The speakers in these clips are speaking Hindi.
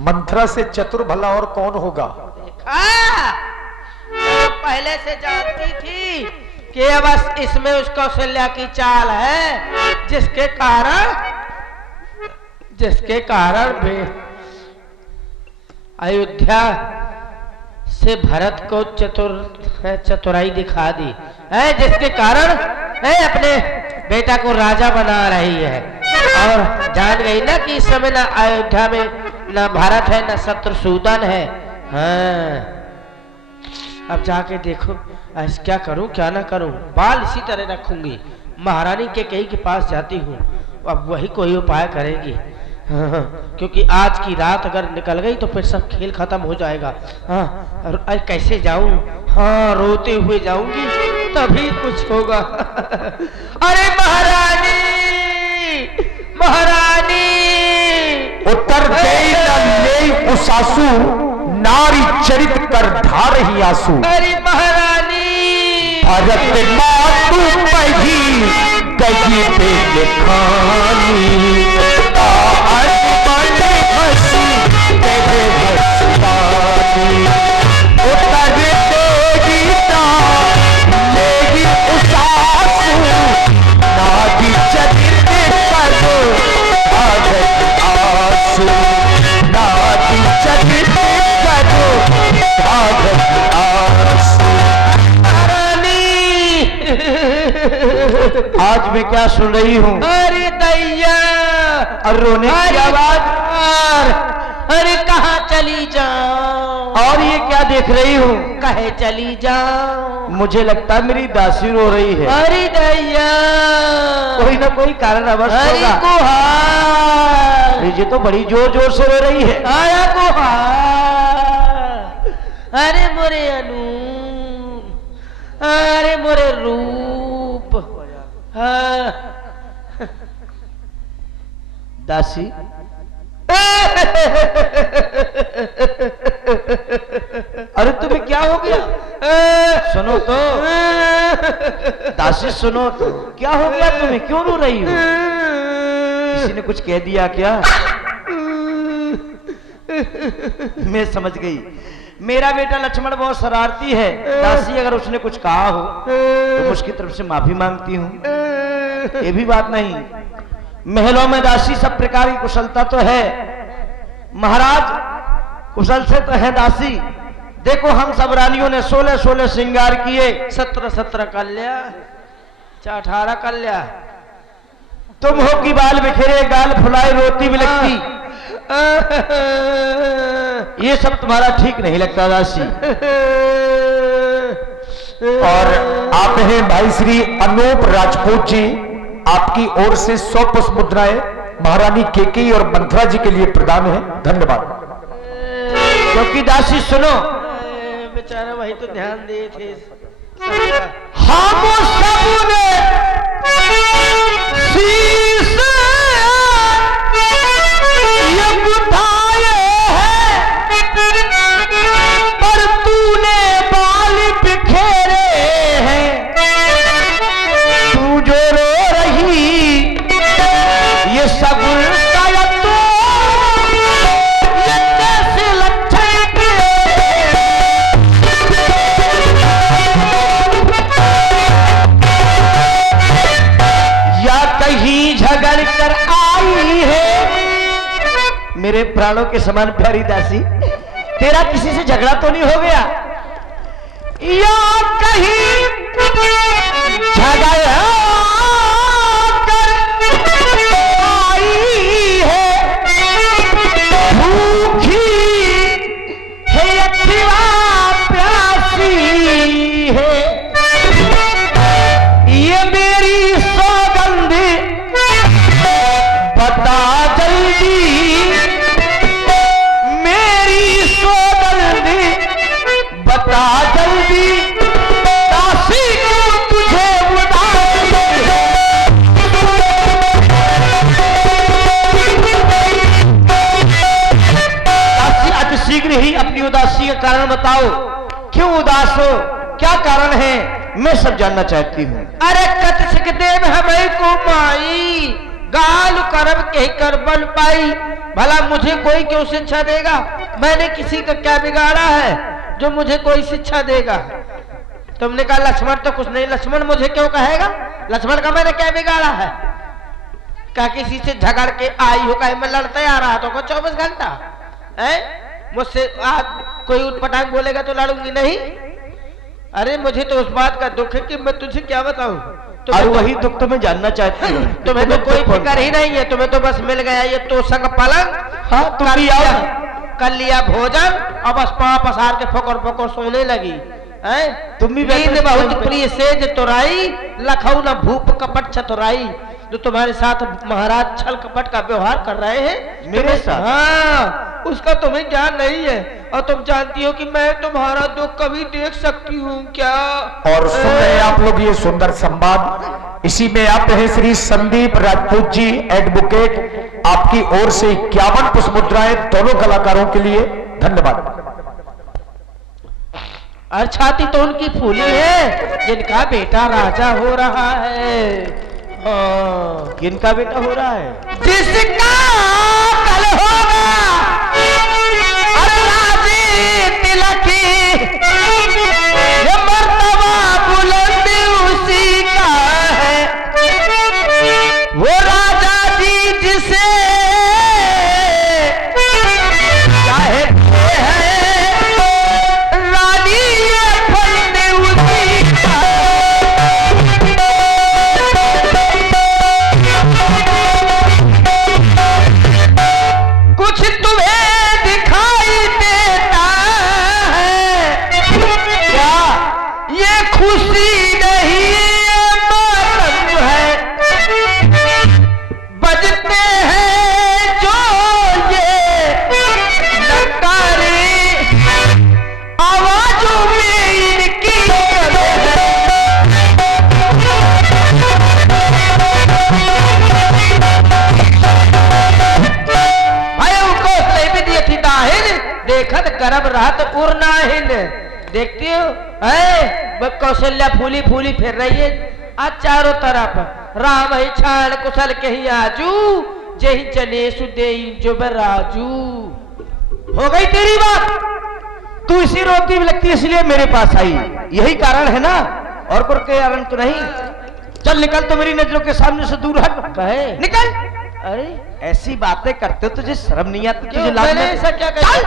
मंथरा से चतुर भला और कौन होगा? देखा, तो पहले से जानती थी कि बस इसमें उस कौशल्या की चाल है, जिसके कारण भी अयोध्या से भरत को चतुराई दिखा दी है, जिसके कारण अपने बेटा को राजा बना रही है। और जान गई ना कि इस समय ना अयोध्या में ना भरत है ना शत्रुसूदन है। हाँ, अब जाके देखो ऐसा क्या करूं क्या ना करूं, बाल इसी तरह रखूंगी। महारानी के कहीं के पास जाती हूँ, अब वही कोई उपाय करेगी। हाँ, क्योंकि आज की रात अगर निकल गई तो फिर सब खेल खत्म हो जाएगा। हाँ, कैसे जाऊं? हाँ, रोते हुए जाऊंगी तभी कुछ होगा। अरे महारानी, महारानी! उत्तर दे न ले उसासु, नारी चरित कर धार ही आंसू। अरे महारानी! भरत मातु पही गई पे लिखानी, आज मैं क्या सुन रही हूँ? अरे दैया! और रोने की आवाज। अरे कहाँ चली जाऊं? और ये क्या देख रही हूँ? कहे चली जाऊं? मुझे लगता है मेरी दासी रो रही है। अरे दैया! कोई ना कोई कारण अवश्य होगा। गुहार! ये तो बड़ी जोर जोर से रो रही है। आया गुहार! अरे मोरे अनु, अरे मोरे रूप। हाँ। दासी, अरे तुम्हें क्या हो गया? सुनो तो दासी, सुनो तो क्या हो गया तुम्हें? क्यों रो रही हो? किसी ने कुछ कह दिया क्या? मैं समझ गई, मेरा बेटा लक्ष्मण बहुत शरारती है। दासी, अगर उसने कुछ कहा हो तो मैं उसकी तरफ से माफी मांगती हूँ। ये भी बात नहीं, महलों में दासी सब प्रकार की कुशलता तो है। महाराज कुशल से तो है दासी। देखो, हम सब रानियों ने 16-16 श्रृंगार किए, 17-17 कल्या, 18 कल्या। तुम हो कि बाल बिखेरे, गाल फुलाए, रोती बिलखती। ये सब तुम्हारा ठीक नहीं लगता दासी। और आप हैं भाई श्री अनूप राजपूत जी, आपकी ओर से 100 पुष्प मुद्राएं महारानी केकई और मंथरा जी के लिए प्रदान है। धन्यवाद। क्योंकि दासी सुनो, बेचारा वही तो ध्यान दिए थे। हम सबने शीश ये बुझाए हैं, पर तूने बाल बिखेरे हैं। तू जो रो रही ये सब झगड़ कर आई है। मेरे प्राणों के समान प्यारी दासी, तेरा किसी से झगड़ा तो नहीं हो गया? या कहीं झगड़ा कर आई है, भूखी है अथिवा प्यासी है। ये मेरी सौगंध बता जल्दी, मेरी सौगंध बता जल्दी, दासी को तुझे उदासी है। दासी, अति शीघ्र ही अपनी उदासी का कारण बताओ। क्यों उदास हो? क्या कारण है? मैं सब जानना चाहती हूँ। अरे कत देव हमें को माई, गाल करब कह कर बल पाई, भला मुझे कोई क्यों शिक्षा देगा? मैंने किसी का क्या बिगाड़ा है जो मुझे कोई शिक्षा देगा? तुमने कहा लक्ष्मण तो कुछ नहीं, लक्ष्मण मुझे क्यों कहेगा? लक्ष्मण का मैंने क्या बिगाड़ा है? क्या किसी से झगड़ के आई हो? कहीं मैं लड़ते आ रहा तो 24 घंटा है मुझसे आज कोई उठपटांग बोलेगा तो लड़ूंगी नहीं? अरे मुझे तो उस बात का दुख है कि मैं तुझे क्या बताऊं। और वही दुख तो मैं जानना चाहती हूँ। तुम्हें तो कोई फिक्र ही नहीं है, तुम्हें तो बस मिल गया ये तो संग पलंग। हाँ तुम कर भी लिया, आओ। कर लिया भोजन और बस पाँव पसार के फोकर फोकर सोने लगी है। तुम भी नींद बैठो बहुत पे। प्रिय सेज तुराई, लखऊ न भूप कपट चतुराई। जो तुम्हारे साथ महाराज छल कपट का व्यवहार कर रहे हैं मेरे साथ? हाँ, उसका तुम्हें ज्ञान नहीं है। और तुम जानती हो कि मैं तुम्हारा दुख कभी देख सकती हूँ क्या? और सुन रहे हैं आप लोग ये सुंदर संवाद। इसी में आते हैं श्री संदीप राजपूत जी एडवोकेट, आपकी ओर से 51 पुष्प मुद्राएं दोनों कलाकारों के लिए। धन्यवाद। और छाती तो उनकी फूली है जिनका बेटा राजा हो रहा है। हाँ। किनका बेटा हो रहा है? जिसका कल होगा और राजी तिलकी, ये मर्तबा बुलंदी उसी का है। वो राजा जी जिसे चाहते हैं, रानी ये फंदे उसी का कुछ तुम्हें दिखाई देता है क्या? ये खुशी नहीं ये मातम है। बजते हैं जो ये नकारी आवाजों में इनकी कदर है। देखत गर्भ रहत उर्नाहिन। देखती हो कौशल्या फूली फूली फिर रही है आज चारों तरफ। राम ही छाण कुशल के ही आजू, जही जनेशु देई जो राजू। हो गई तेरी बात। तू इसी रोती भी लगती है इसलिए मेरे पास आई, यही कारण है ना, और कोई कारण तो नहीं। चल निकल, तो मेरी नजरों के सामने से दूर हट। कहे निकल। अरे ऐसी बातें करते हो तुझे शर्म नहीं आती? क्यों? तुझे लाज मैंने नहीं? ऐसा क्या कह दिया?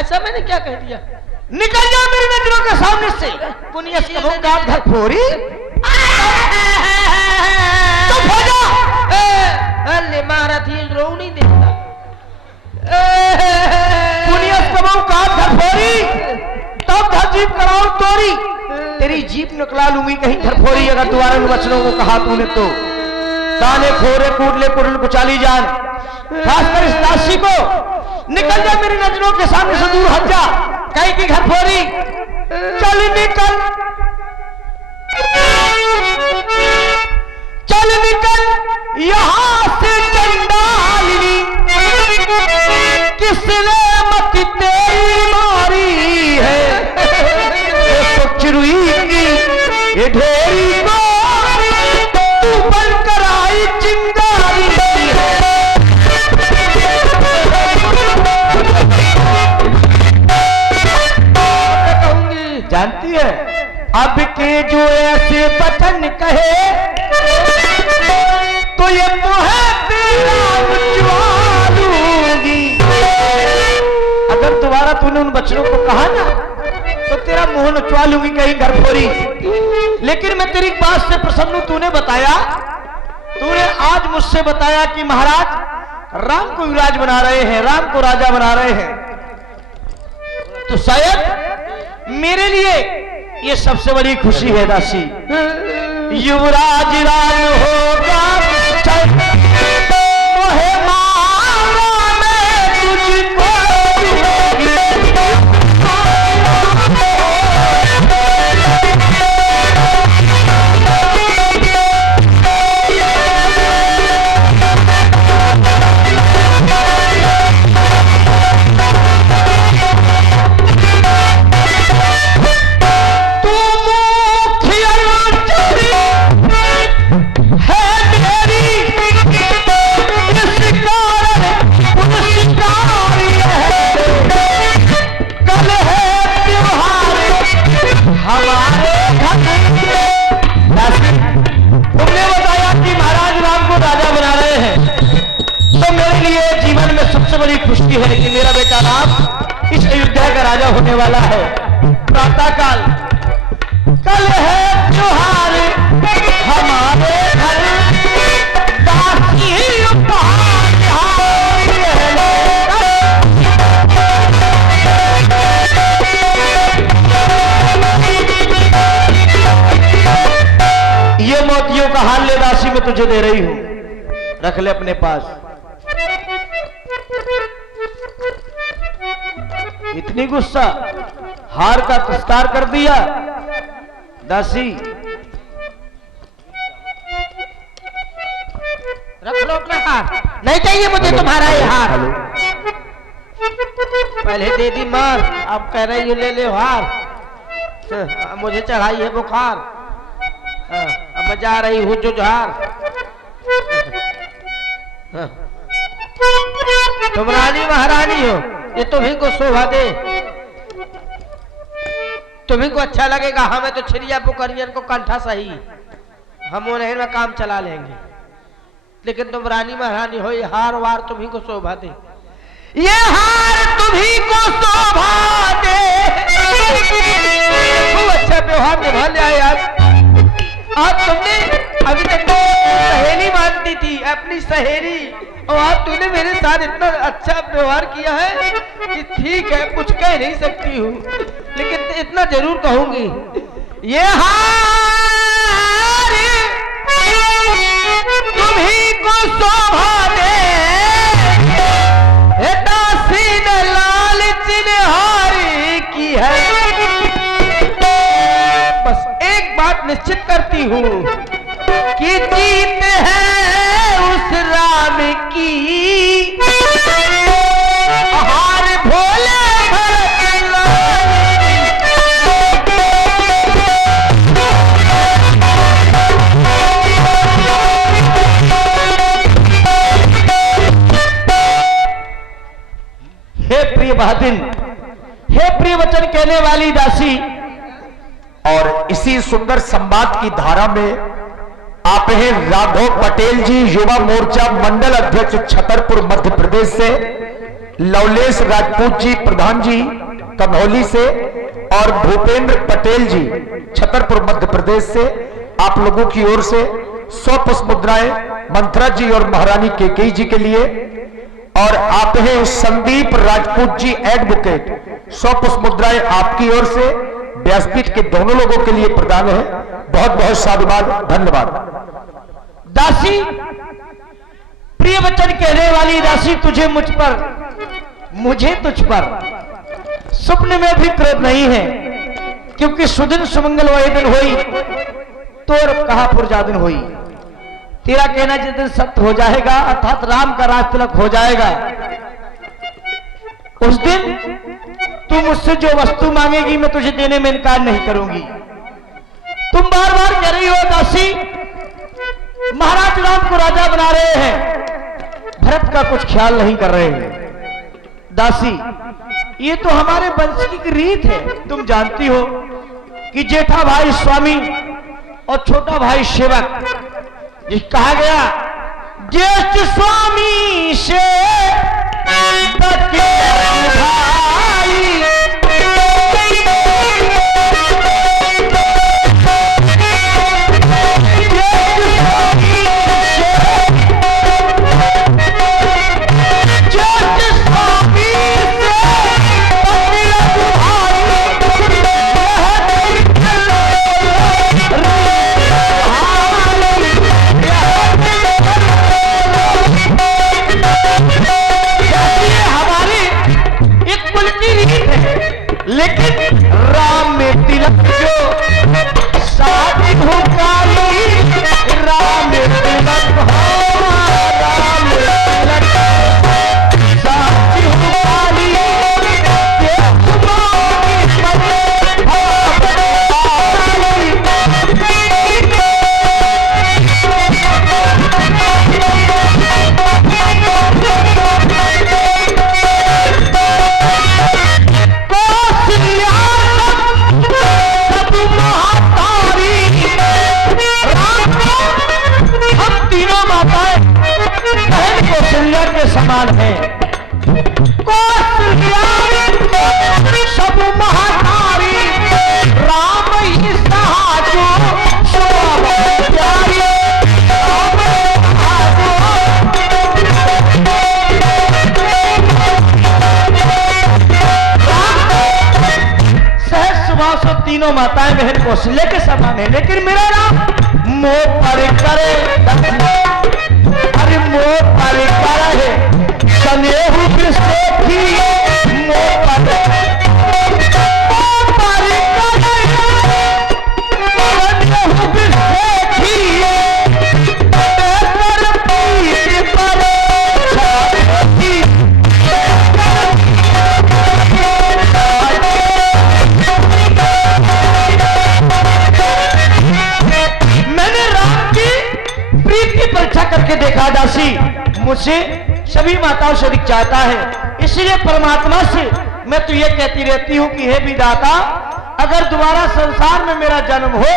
ऐसा मैंने क्या कह दिया? निकल जा मेरी नजरों के सामने से। पुनिया से कहो गांव घर फोरी। चुप हो जा। अरे मारा थी रो नहीं देता। पुनिया से कहो गांव घर फोरी, तब घर जीप कराओ तोरी। तेरी जीप निकला लूंगी कहीं घर फोरी अगर दोबारा इन वचनों को कहा तूने तो। काने खोरे कूटले कुड़ल कुचाली जान, खासकर इस दासी को। निकल जा मेरी नजरों के सामने से दूर हट जा, कहीं की घर फोरी। चल निकल, चल निकल यहां से चंडालिनी। किसने मत तेरी मारी है? तो चिरुई की ये ढेरी को तू बनकर आई चिंगारी है। जानती है अब के जो ऐसे बचन कहे तो ये मुहे तेरा उजवा दूंगी। अगर दोबारा तूने उन बच्चों को कहा ना तो तेरा मुंह नचवा लूंगी कहीं घर फोरी। लेकिन मैं तेरी बात से प्रसन्न हूं। तूने आज मुझसे बताया कि महाराज राम को युवराज बना रहे हैं, राम को राजा बना रहे हैं, तो शायद मेरे लिए ये सबसे बड़ी खुशी है दासी। युवराज राम होगा मोहे मारा मैं तुझको। है होने वाला है प्रातः काल। कल है त्योहार हमारे घर, दासी उपहार ये मोतियों का हाल ले दासी में तुझे दे रही हूं, रख ले अपने पास। इतनी गुस्सा, हार का तिरस्कार कर दिया दासी। रख लो अपना हार, नहीं चाहिए मुझे तुम्हारा ये हार। पहले दे दी मार, अब कह रही हो ले ले हार। मुझे चढ़ाई है बुखार, अब मैं जा रही हूँ जुझार। तुम रानी महारानी हो, ये तुम्ही को शोभा दे, तुम्ही को अच्छा लगेगा। हमें तो छिरिया पुकरियन को कंठा सही, हम उन्हें में काम चला लेंगे। लेकिन तुम रानी महारानी हो, ये हार वार तुम्ही को शोभा दे, ये हार तुम्ही को शोभा दे। खूब अच्छा व्यवहार निभा लिया यार। आज तुमने अभी तक तो सहेली मानती थी, अपनी सहेली, और आज तूने मेरे साथ इतना अच्छा व्यवहार किया है कि ठीक है, कुछ कह नहीं सकती हूँ, लेकिन इतना जरूर कहूंगी, ये हार तुम्ही को शोभा दे, दासी ने लालच ने हारी की है। बस एक बात निश्चित करती हूँ कि जीत है उस राम की, हार भोले भरत लाल की। हे प्रिय बहादिन, हे प्रिय वचन कहने वाली दासी, और इसी सुंदर संवाद की धारा में आप हैं राघव पटेल जी, युवा मोर्चा मंडल अध्यक्ष छतरपुर मध्य प्रदेश से, लवलेश राजपूत जी प्रधान जी कन्हौली से, और भूपेंद्र पटेल जी छतरपुर मध्य प्रदेश से। आप लोगों की ओर से 100 पुष्प मुद्राएं मंत्रा जी और महारानी केकेई जी के लिए, और आप हैं संदीप राजपूत जी एडवोकेट, 100 पुष्प मुद्राएं आपकी ओर से व्यासपीठ के दोनों लोगों के लिए प्रदान है। बहुत बहुत साधुवाद, धन्यवाद। दासी, प्रिय वचन कहने वाली दासी, तुझे मुझ पर, मुझे तुझ पर स्वप्न में भी क्रोध नहीं है, क्योंकि सुदिन सुमंगल वही दिन हुई तो कहा पुरजादिन हुई। तेरा कहना जिस दिन सत्य हो जाएगा, अर्थात राम का राज तिलक हो जाएगा, उस दिन तू मुझसे जो वस्तु मांगेगी मैं तुझे देने में इनकार नहीं करूंगी। तुम बार बार कह रही हो दासी, महाराज राम को राजा बना रहे हैं, भरत का कुछ ख्याल नहीं कर रहे हैं। दासी, ये तो हमारे वंश की रीत है। तुम जानती हो कि जेठा भाई स्वामी और छोटा भाई सेवक, जिस कहा गया ज्येष्ठ स्वामी से बचे भाई, लेकिन राम में तिलक जो शादी हो काली, राम में तिलक हो, राम में तिलक शादी हो काली, कौशल्या तीनों माताएं बहन कौशल्या के समान है, लेकिन मेरा राम मोह पर करे, अरे मोह पर करे सनेहु विषेखी, मोह पर करके देखा दासी मुझसे सभी माताओं से अधिक चाहता है, इसलिए परमात्मा से मैं तो ये कहती रहती हूं कि हे विधाता, अगर दोबारा संसार में मेरा जन्म हो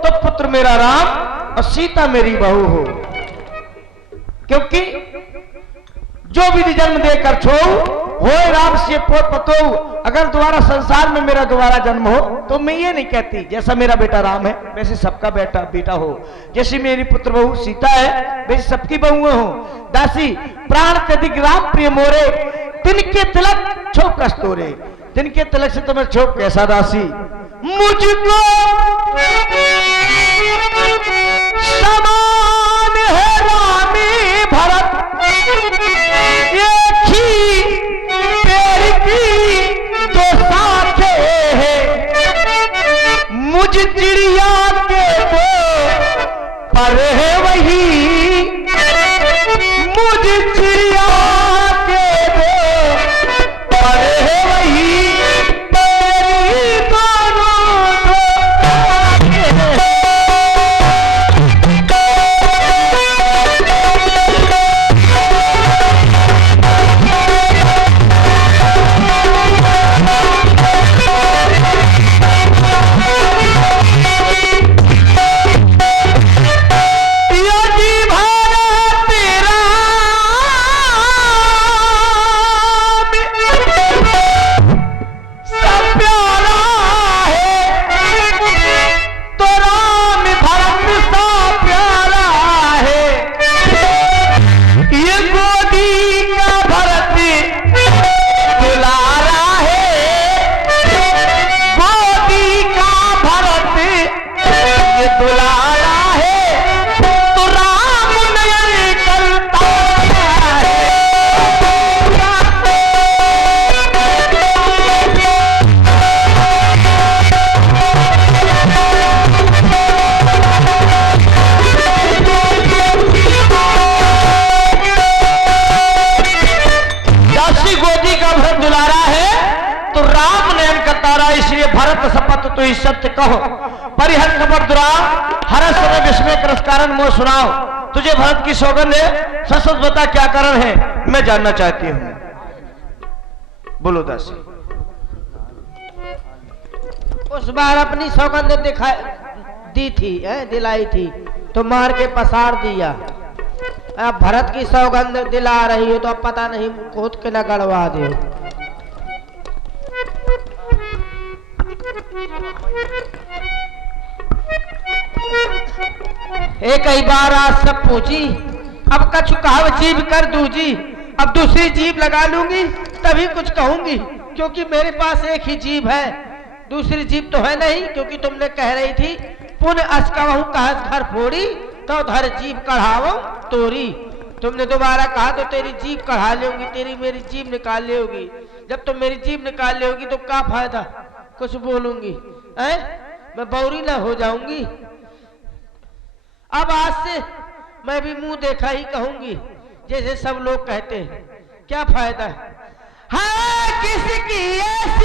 तो पुत्र मेरा राम और सीता मेरी बहू हो, क्योंकि जो विधि जन्म देकर छो हो राम से पोत पतो। अगर दोबारा संसार में मेरा दोबारा जन्म हो तो मैं ये नहीं कहती जैसा मेरा बेटा राम है वैसे सबका बेटा हो, जैसी मेरी पुत्र बहू सीता है वैसे सबकी बहुएं हो। दासी प्राण अधिक राम प्रिय मोरे, तिनके तिलक छो कस्तूरे, तिनके तिलक से तुम्हें छो कैसा दासी। मुझको समान है रामी भरत, एक ही पेड़ की दो शाखे है, मुझ चिड़िया के दो पर है वही, मुझ चिड़िया के दो पर है वही, तेरी दोनों दो तो इस सत्य कहो परिहर खबर दुरा हरस समय विस्मय करस्कारण मोह सुनाओ। तुझे भरत की सौगंध है, सच सच बता क्या कारण है, मैं जानना चाहती हूँ। बोलो दासी। उस बार अपनी सौगंध दी थी दिलाई थी तो मार के पसार दिया, अब भरत की सौगंध दिला रही हो तो अब पता नहीं खोद के न गड़वा दे। एक ही बार आज सब पूछी, अब कछु कहाव जीभ कर दूजी, अब दूसरी जीभ लगा लूंगी तभी कुछ कहूंगी, क्योंकि मेरे पास एक ही जीभ है, दूसरी जीभ तो है नहीं। क्योंकि तुमने कह रही थी पुन अस्कवहु कहत घर फोड़ी तो धर जीभ कढ़ावो तोरी, तुमने दोबारा कहा तो तेरी जीभ कढ़ा लेगी, तेरी मेरी जीभ निकाल लेगी। जब तुम मेरी जीभ निकाल लेगी तो क्या फायदा कुछ बोलूंगी, मैं बौरी ना हो जाऊंगी। अब आज से मैं भी मुंह देखा ही कहूंगी जैसे सब लोग कहते हैं, क्या फायदा है। हाँ किसकी ऐसी